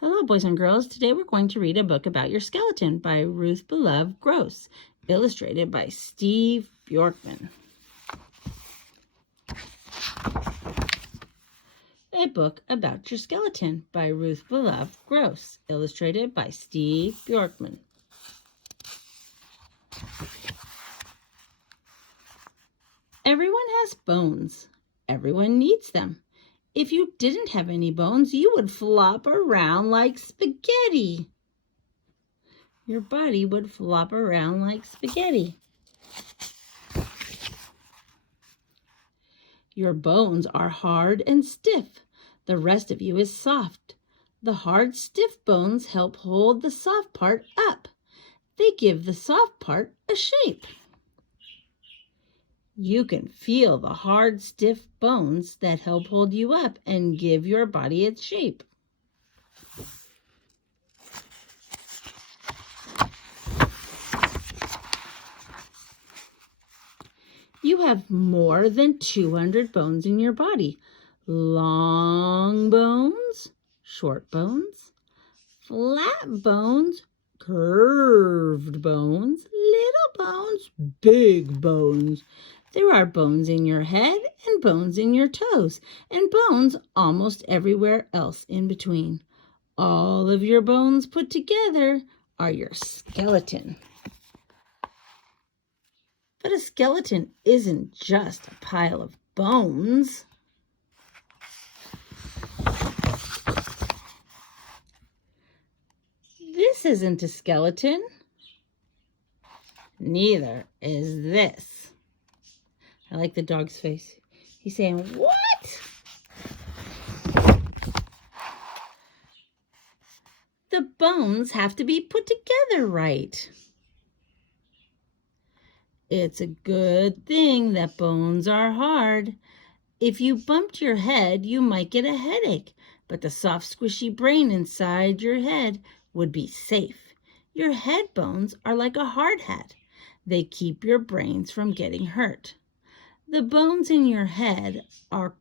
Hello, boys and girls. Today we're going to read a book about your skeleton by Ruth Belove Gross, illustrated by Steve Bjorkman. A book about your skeleton by Ruth Belove Gross, illustrated by Steve Bjorkman. Everyone has bones. Everyone needs them. If you didn't have any bones, you would flop around like spaghetti. Your body would flop around like spaghetti. Your bones are hard and stiff. The rest of you is soft. The hard, stiff bones help hold the soft part up. They give the soft part a shape. You can feel the hard, stiff bones that help hold you up and give your body its shape. You have more than 200 bones in your body. Long bones, short bones, flat bones, curved bones, little bones, big bones. There are bones in your head and bones in your toes and bones almost everywhere else in between. All of your bones put together are your skeleton. But a skeleton isn't just a pile of bones. This isn't a skeleton. Neither is this. I like the dog's face. He's saying, "What?" The bones have to be put together right. It's a good thing that bones are hard. If you bumped your head, you might get a headache, but the soft, squishy brain inside your head would be safe. Your head bones are like a hard hat. They keep your brains from getting hurt. The bones in your head are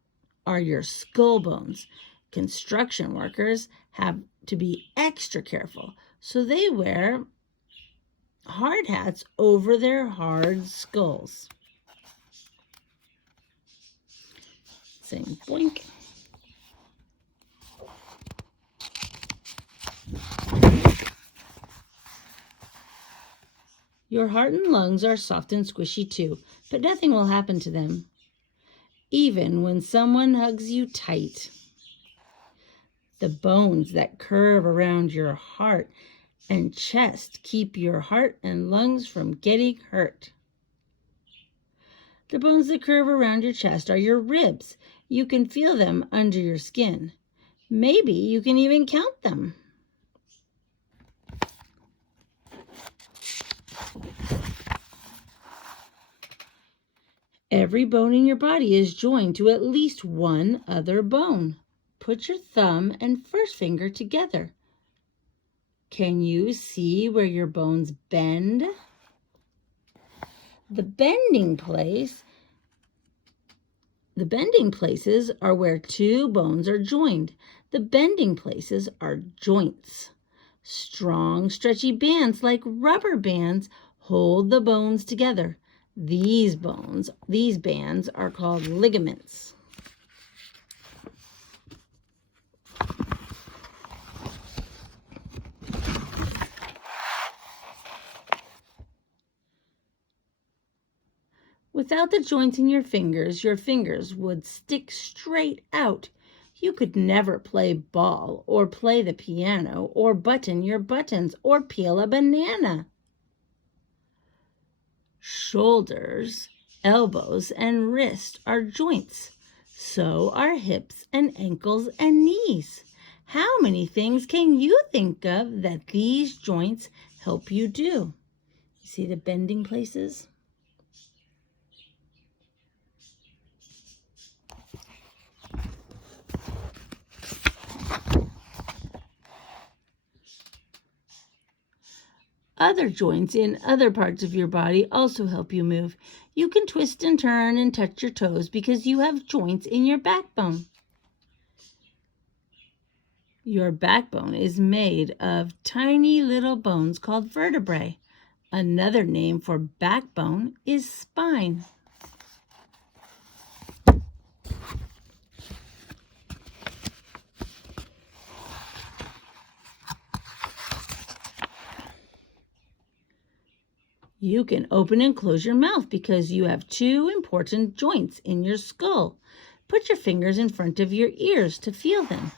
your skull bones. Construction workers have to be extra careful, so they wear hard hats over their hard skulls. Saying boink. Your heart and lungs are soft and squishy too, but nothing will happen to them, even when someone hugs you tight. The bones that curve around your heart and chest keep your heart and lungs from getting hurt. The bones that curve around your chest are your ribs. You can feel them under your skin. Maybe you can even count them. Every bone in your body is joined to at least one other bone. Put your thumb and first finger together. Can you see where your bones bend? The bending places are where two bones are joined. The bending places are joints. Strong, stretchy bands like rubber bands hold the bones together. These bands are called ligaments. Without the joints in your fingers would stick straight out. You could never play ball or play the piano or button your buttons or peel a banana. Shoulders, elbows, and wrists are joints. So are hips and ankles and knees. How many things can you think of that these joints help you do? You see the bending places? Other joints in other parts of your body also help you move. You can twist and turn and touch your toes because you have joints in your backbone. Your backbone is made of tiny little bones called vertebrae. Another name for backbone is spine. You can open and close your mouth because you have two important joints in your skull. Put your fingers in front of your ears to feel them.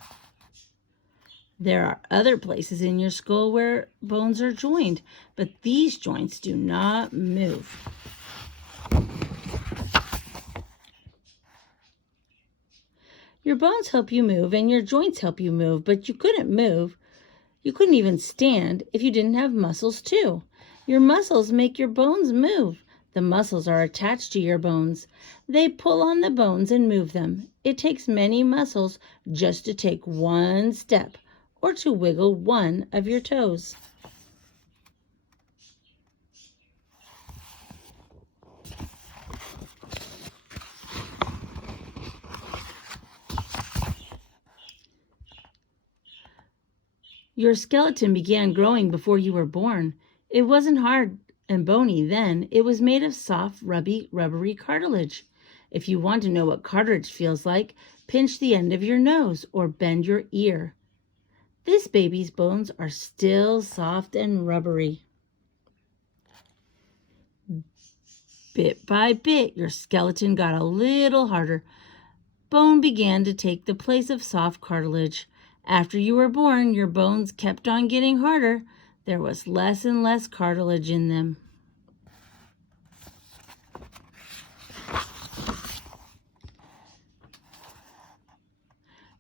There are other places in your skull where bones are joined, but these joints do not move. Your bones help you move and your joints help you move, but you couldn't move. You couldn't even stand if you didn't have muscles too. Your muscles make your bones move. The muscles are attached to your bones. They pull on the bones and move them. It takes many muscles just to take one step or to wiggle one of your toes. Your skeleton began growing before you were born. It wasn't hard and bony then. It was made of soft, rubbery cartilage. If you want to know what cartilage feels like, pinch the end of your nose or bend your ear. This baby's bones are still soft and rubbery. Bit by bit, your skeleton got a little harder. Bone began to take the place of soft cartilage. After you were born, your bones kept on getting harder. There was less and less cartilage in them.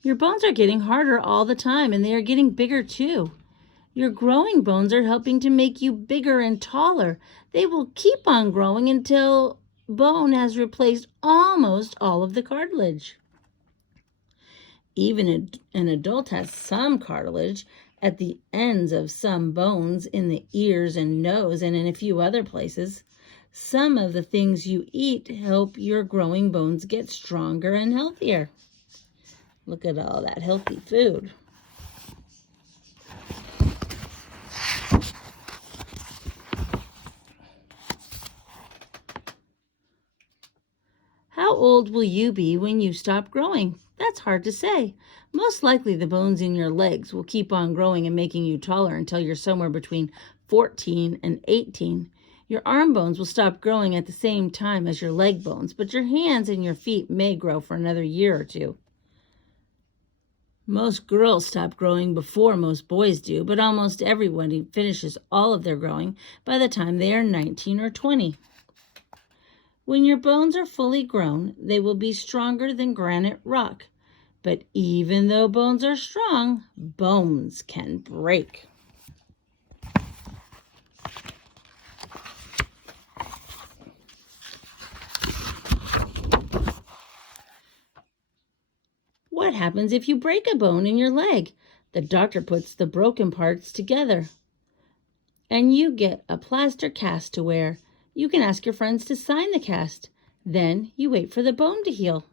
Your bones are getting harder all the time, and they are getting bigger too. Your growing bones are helping to make you bigger and taller. They will keep on growing until bone has replaced almost all of the cartilage. Even an adult has some cartilage at the ends of some bones in the ears and nose and in a few other places. Some of the things you eat help your growing bones get stronger and healthier. Look at all that healthy food. How old will you be when you stop growing? That's hard to say. Most likely the bones in your legs will keep on growing and making you taller until you're somewhere between 14 and 18. Your arm bones will stop growing at the same time as your leg bones, but your hands and your feet may grow for another year or two. Most girls stop growing before most boys do, but almost everybody finishes all of their growing by the time they are 19 or 20. When your bones are fully grown, they will be stronger than granite rock. But even though bones are strong, bones can break. What happens if you break a bone in your leg? The doctor puts the broken parts together, and you get a plaster cast to wear. You can ask your friends to sign the cast. Then you wait for the bone to heal.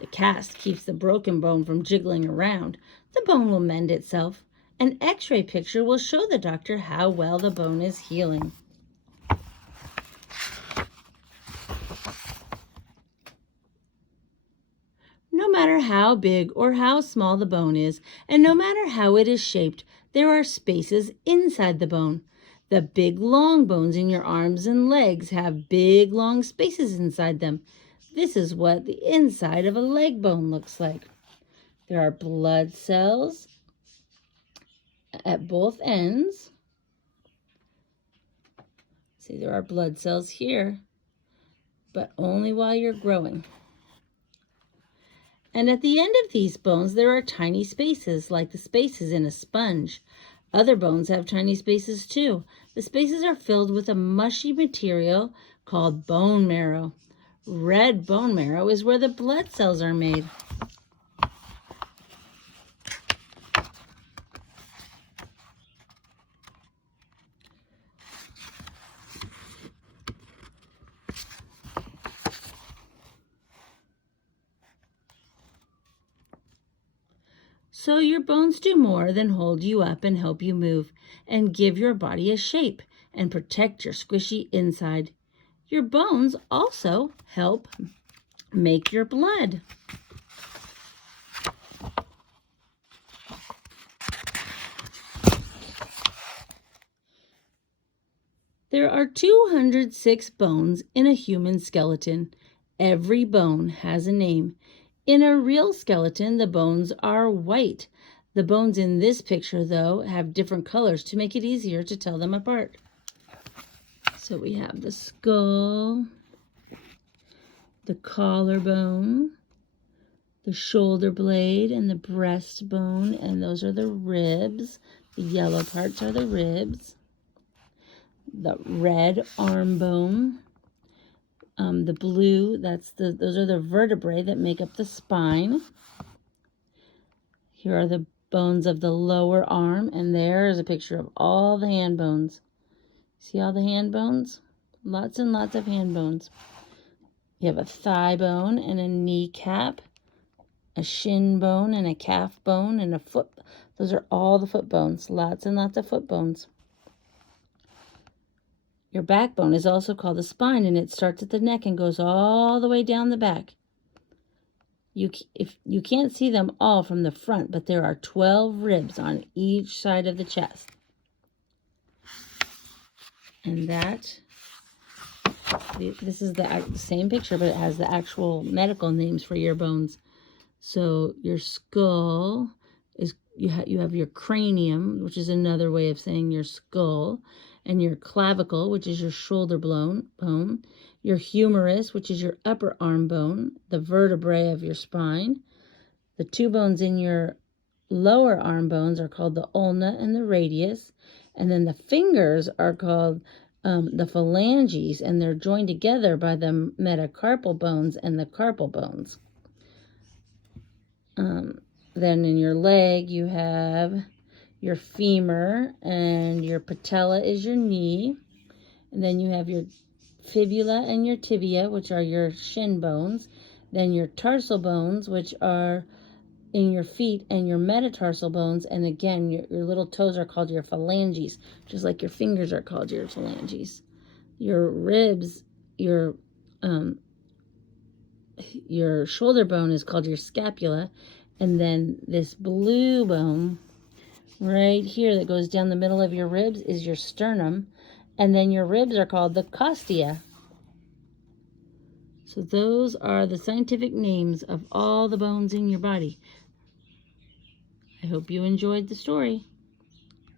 The cast keeps the broken bone from jiggling around. The bone will mend itself. An X-ray picture will show the doctor how well the bone is healing. No matter how big or how small the bone is, and no matter how it is shaped, there are spaces inside the bone. The big long bones in your arms and legs have big long spaces inside them. This is what the inside of a leg bone looks like. There are blood cells at both ends. See, there are blood cells here, but only while you're growing. And at the end of these bones, there are tiny spaces, like the spaces in a sponge. Other bones have tiny spaces too. The spaces are filled with a mushy material called bone marrow. Red bone marrow is where the blood cells are made. So your bones do more than hold you up and help you move and give your body a shape and protect your squishy inside. Your bones also help make your blood. There are 206 bones in a human skeleton. Every bone has a name. In a real skeleton, the bones are white. The bones in this picture, though, have different colors to make it easier to tell them apart. So we have the skull, the collarbone, the shoulder blade, and the breastbone, and those are the ribs. The yellow parts are the ribs. The red arm bone, the blue, those are the vertebrae that make up the spine. Here are the bones of the lower arm, and there is a picture of all the hand bones. See all the hand bones? Lots and lots of hand bones. You have a thigh bone and a kneecap, a shin bone and a calf bone, and a foot. Those are all the foot bones. Lots and lots of foot bones. Your backbone is also called the spine, and it starts at the neck and goes all the way down the back. You can't see them all from the front, but there are 12 ribs on each side of the chest. And this is the same picture, but it has the actual medical names for your bones. So your skull is, you have your cranium, which is another way of saying your skull, and your clavicle, which is your shoulder bone, your humerus, which is your upper arm bone, the vertebrae of your spine. The two bones in your lower arm bones are called the ulna and the radius, and then the fingers are called the phalanges, and they're joined together by the metacarpal bones and the carpal bones. Then in your leg, you have your femur, and your patella is your knee. And then you have your fibula and your tibia, which are your shin bones. Then your tarsal bones, which are in your feet, and your metatarsal bones. And again, your little toes are called your phalanges, just like your fingers are called your phalanges. Your ribs, your shoulder bone is called your scapula. And then this blue bone right here that goes down the middle of your ribs is your sternum. And then your ribs are called the costia. So those are the scientific names of all the bones in your body. I hope you enjoyed the story.